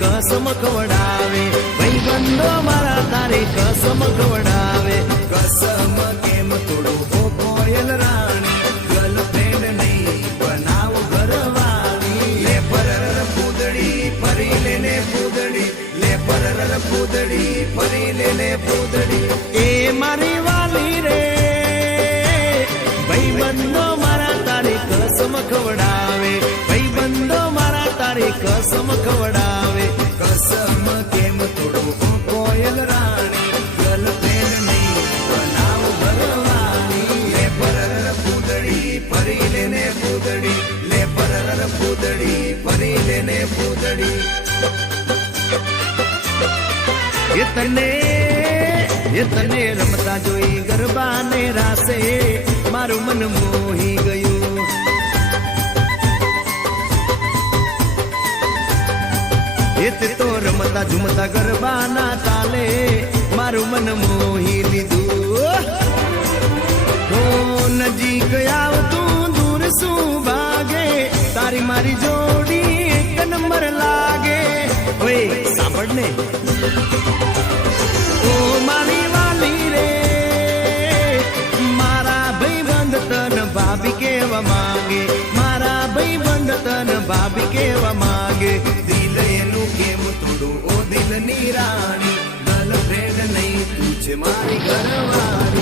कसम खवडावे भाईबंधो मारा तारी कसम खवडावे कसम केम तोडू हो कोयल राणी गर्लफ्रेंड नहीं बनाव घरवाली ले परर पूदड़ी परी लेने पूदड़ी ले परर पूदड़ी परी लेने पूदड़ी ए मारी वाली रे भाईबंधो मारा तारी कसम खवडावे भाईबंधो मारा तारी कसम खवडावे कसम केम तोड़ो हो कोयल रानी गर्लफ्रेंड नहीं बनाव घरवाली ले परर पूदड़ी परी लेने पूदड़ी ले परर पूदड़ी परी लेने पूदड़ी इतने रमता जोई गरबा ने रासे मारू मन मोही गयो एते तो रमता झुमता गरबा ना ताले मारू मन मोही लीधु तो नजीक आव तू दूर सू भागे तारी मारी जोड़ी एक नंबर लागे ओए सापड़ने ओ मारी वाली रे मारा भाई बंद तन भाभी केवा मांगे मारा भाई बंद तन भाभी केवा मांगे दिल एनु केम तोड़ू ओ दिल नी रानी गर्लफ्रेंड नहीं तुझे मारी घरवाली